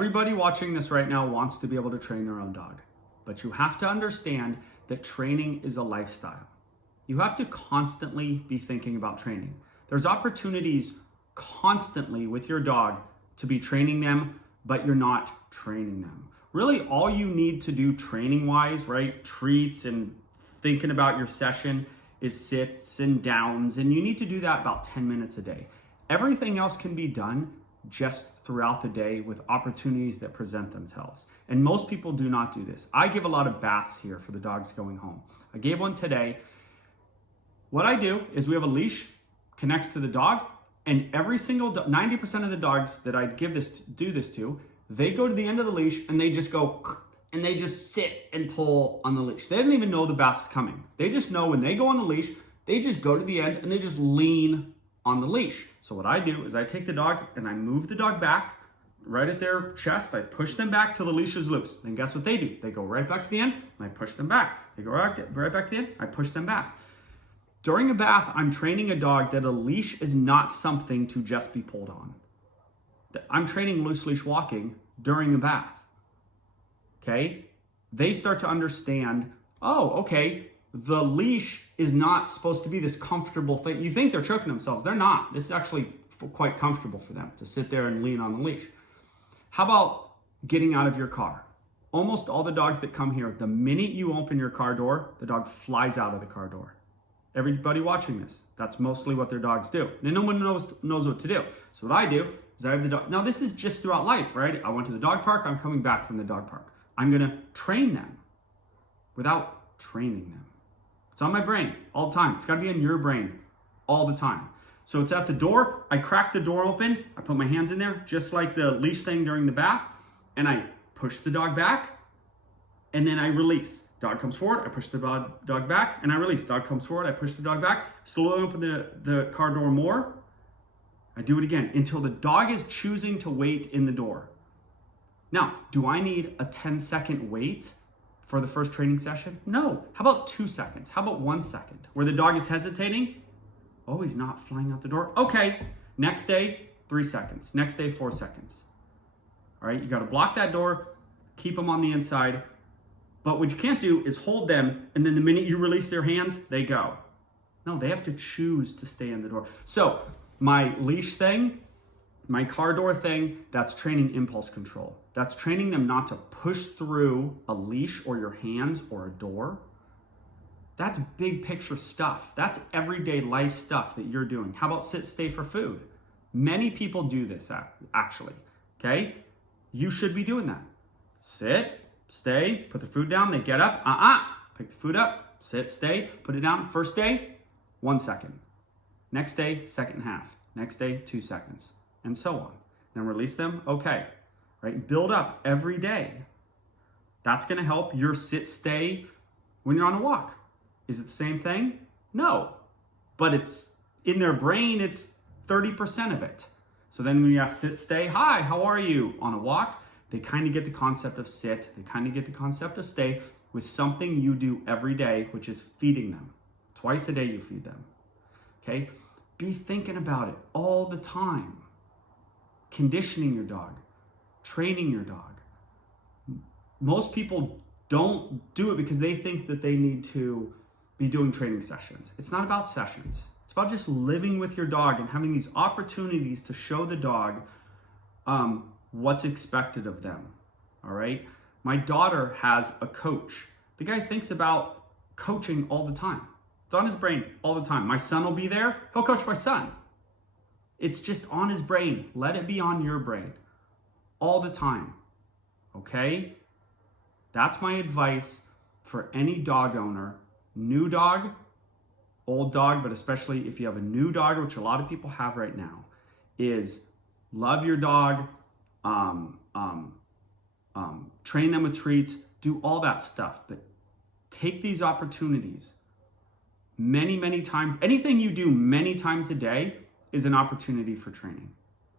Everybody watching this right now wants to be able to train their own dog, but you have to understand that training is a lifestyle. You have to constantly be thinking about training. There's opportunities constantly with your dog to be training them, but you're not training them. Really, all you need to do training-wise, right, treats and thinking about your session is sits and downs, and you need to do that about 10 minutes a day. Everything else can be done just throughout the day with opportunities that present themselves. And most people do not do this. I give a lot of baths here for the dogs going home. I gave one today. What I do is we have a leash connects to the dog, and every single 90% of the dogs that I do this to, they go to the end of the leash and they just go and they just sit and pull on the leash. They don't even know the bath's coming. They just know when they go on the leash, they just go to the end and they just lean on the leash. So what I do is I take the dog and I move the dog back right at their chest. I push them back till the leash is loose. Then guess what they do? They go right back to the end and I push them back. They go right back to the end, I push them back. During a bath, I'm training a dog that a leash is not something to just be pulled on. I'm training loose leash walking during a bath. Okay? They start to understand, oh, okay, the leash is not supposed to be this comfortable thing. You think they're choking themselves. They're not. This is actually quite comfortable for them to sit there and lean on the leash. How about getting out of your car? Almost all the dogs that come here, the minute you open your car door, the dog flies out of the car door. Everybody watching this, that's mostly what their dogs do. And no one knows what to do. So what I do is I have the dog. Now this is just throughout life, right? I went to the dog park, I'm coming back from the dog park. I'm gonna train them without training them. It's on my brain all the time. It's gotta be in your brain all the time. So it's at the door, I crack the door open, I put my hands in there, just like the leash thing during the bath, and I push the dog back, and then I release. Dog comes forward, I push the dog back, and I release. Dog comes forward, I push the dog back, slowly open the car door more. I do it again until the dog is choosing to wait in the door. Now, do I need a 10-second wait for the first training session? No. How about 2 seconds? How about 1 second? Where the dog is hesitating? Oh, he's not flying out the door. Okay. Next day, 3 seconds. Next day, 4 seconds. All right, you got to block that door, keep them on the inside. But what you can't do is hold them, and then the minute you release their hands, they go. No, they have to choose to stay in the door. So my leash thing, my car door thing, that's training impulse control. That's training them not to push through a leash or your hands or a door. That's big picture stuff. That's everyday life stuff that you're doing. How about sit, stay for food? Many people do this actually, okay? You should be doing that. Sit, stay, put the food down, they get up, pick the food up, sit, stay, put it down. First day, 1 second. Next day, second and a half. Next day, 2 seconds, and so on. Then release them, okay, right? Build up every day. That's gonna help your sit, stay when you're on a walk. Is it the same thing? No, but it's in their brain, it's 30% of it. So then when you ask sit, stay, hi, how are you? On a walk, they kind of get the concept of sit, they kind of get the concept of stay with something you do every day, which is feeding them. Twice a day you feed them, okay? Be thinking about it all the time. Conditioning your dog, training your dog. Most people don't do it because they think that they need to be doing training sessions. It's not about sessions. It's about just living with your dog and having these opportunities to show the dog what's expected of them, all right? My daughter has a coach. The guy thinks about coaching all the time. It's on his brain all the time. My son will be there, he'll coach my son. It's just on his brain. Let it be on your brain all the time, okay? That's my advice for any dog owner, new dog, old dog, but especially if you have a new dog, which a lot of people have right now, is love your dog, train them with treats, do all that stuff, but take these opportunities many, many times. Anything you do many times a day is an opportunity for training.